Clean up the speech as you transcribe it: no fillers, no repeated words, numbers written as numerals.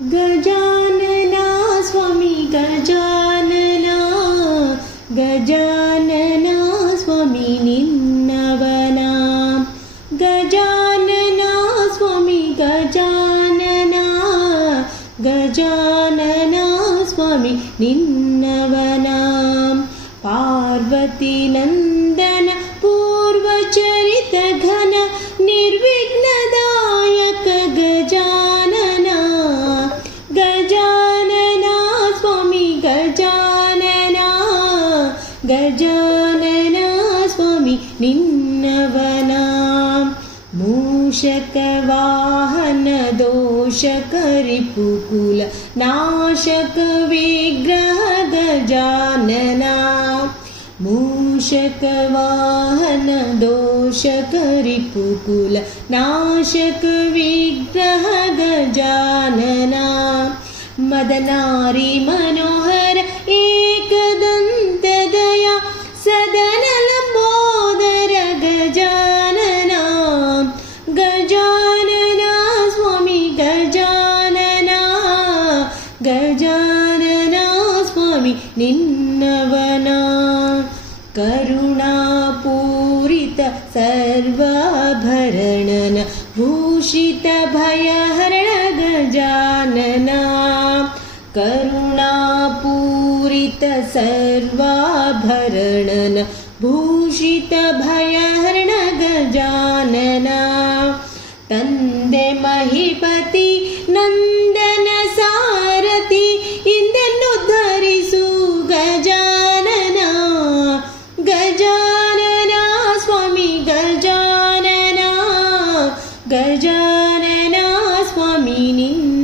ಗಜಾನನ ಸ್ವಾಮಿ ಗಜಾನನ ಗಜಾನನ ಸ್ವಾಮಿ ನಿನ್ನವನ ಗಜಾನನ ಸ್ವಾಮಿ ಗಜಾನನ ಗಜಾನನ ಸ್ವಾಮಿ ನಿನ್ನವನ ಪಾರ್ವತಿ ನಂದನ ಪೂರ್ವಚರಿತ ಘನ ನಿರ್ವಿಘ್ನದಾಯಕ ಗಜಾನನ ಗಜಾನನ ಸ್ವಾಮಿ ಗಜಾನನ ಗಜಾನನ ಸ್ವಾಮಿ ನಿನ್ನವನ ಮೂಷಕ ವಾಹನ ದೋಷಕ ರಿಪುಕುಲ ನಾಶಕ ವಿಗ್ರಹ ಗಜಾನನ ಮೂಷಕ ವಾಹನ ದೋಷಕ ರಿಪುಕುಲ ನಾಶಕ ವಿಗ್ರಹ ಗಜಾನನ ಮದನಾರಿ ಮನೋಹರ ಏಕದಂತ ದಯಾ ಸದನ ಲಂಬೋದರ ಗಜಾನನ ಗಜಾನನ ಸ್ವಾಮಿ ಗಜಾನನ ಗಜಾನನ ಸ್ವಾಮಿ ನಿನ್ನವನ ಕರುಣಾಪೂರಿತ ಸರ್ವಾಭರಣನ ಭೂಷಿತ ಭಯಹರಣ ಗಜಾನನ ಕರುಣಾಪೂರಿತ ಸರ್ವಾಭರಣನ ಭೂಷಿತ ಭಯಹರಣ ಗಜಾನನ ತಂದೆ ಮಹಿಪತಿ ನಂದನ ಸಾರಥಿ ಇಂದನ್ನು ಧರಿಸು ಗಜಾನನ ಗಜಾನನ ಸ್ವಾಮಿ ಗಜಾನನ ಗಜಾನನ ಸ್ವಾಮಿ ನಿನ್ನ